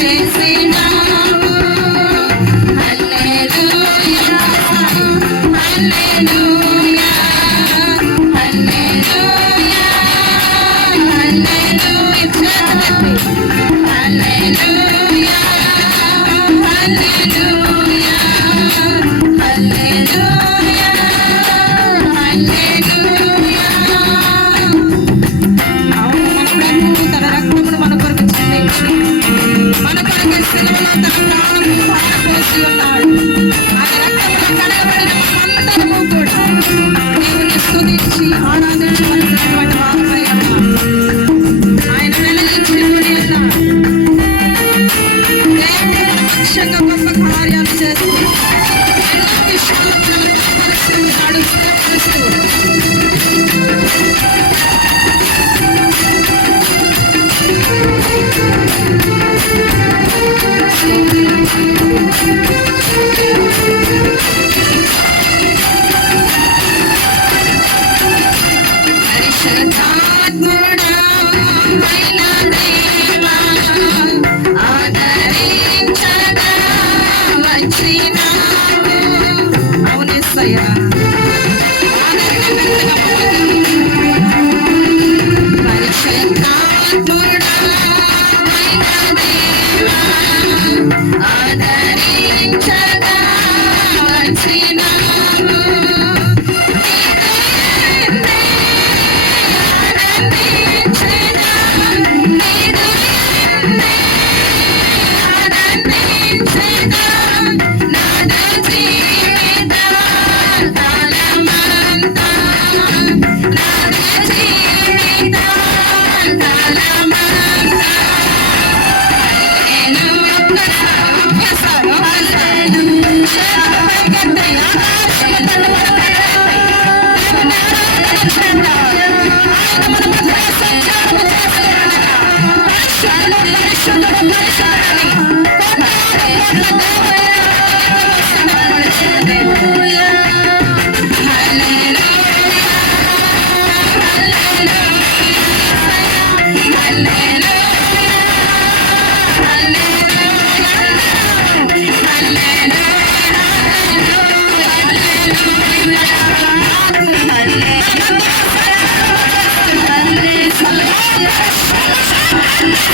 Hallelujah. ஆராதனை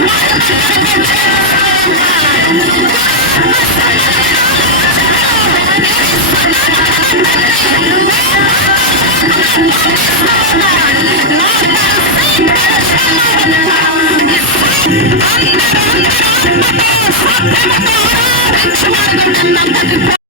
I'm sorry.